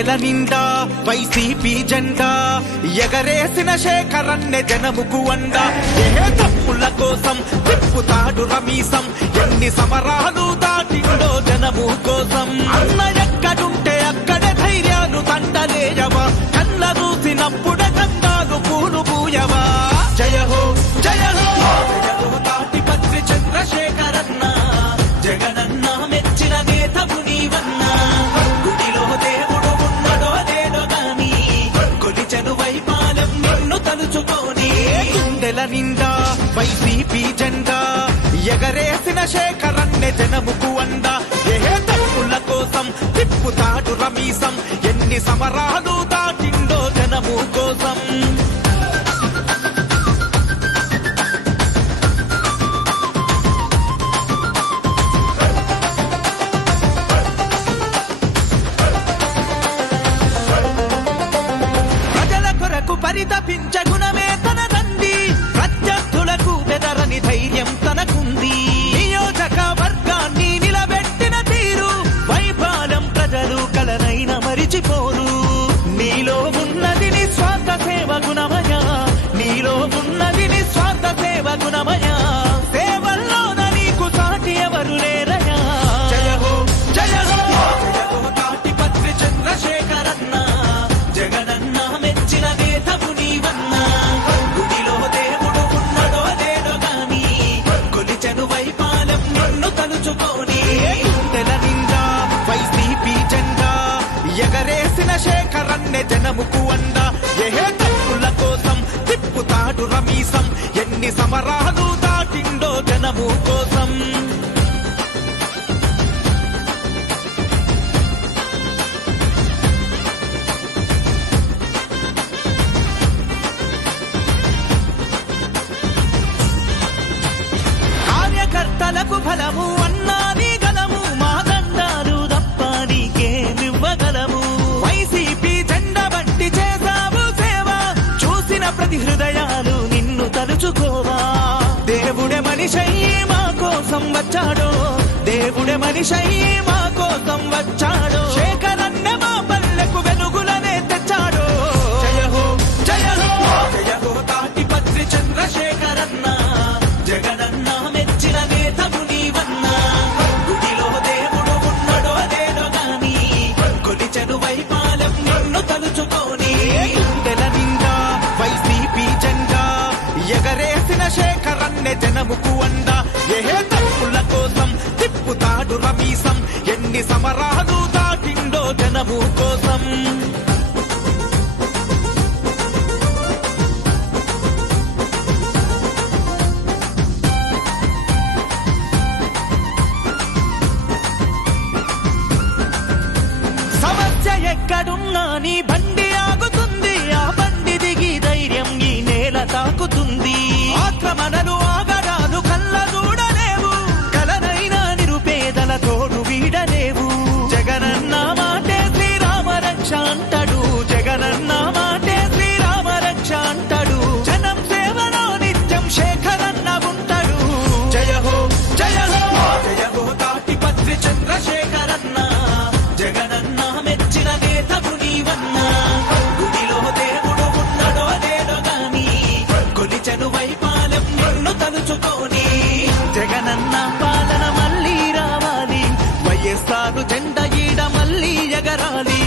గుండెల నిండా వైసీపీ జెండా ఎగరేసిన శేఖరన్నే జనముకు అండ. ఏ తప్పుల కోసం తిప్పుతాడు రమీసం ఎన్ని సమరాలు దాటిండో జనము కోసం. అన్నయ్య జనముకు అంద. ఏ తప్పుల కోసం తిప్పుతాడు రమీసం. ఎన్ని సమరాలు దాటిండో జనము కోసం. పరితపించ చేసిన శేఖరన్నే జనముకు అంద. ఏ తప్పుల కోసం తిప్పుతాడు రమీసం. ఎన్ని సమరాలు దాటిండో జనము కోసం. కార్యకర్తలకు ఫలము మనిషై మా కోసం వచ్చాడో. దేవుడే మనిషై మా కోసం వచ్చాడు. నిన్నే జనముకు అంద. ఏ తప్పుల కోసం తిప్పుతాడు రమీసం. ఎన్ని సమరాలు దాటిండో జనము కోసం. సమస్య ఎక్కడున్నా నీ బండి చేస్తారు జెండ ఈడ మళ్ళీ ఎగరాలి.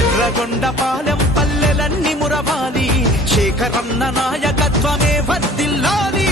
ఎర్రగొండ పాలెం పల్లెలన్నీ మురవాలి. శేఖరన్న నాయకత్వమే వర్దిల్లాలి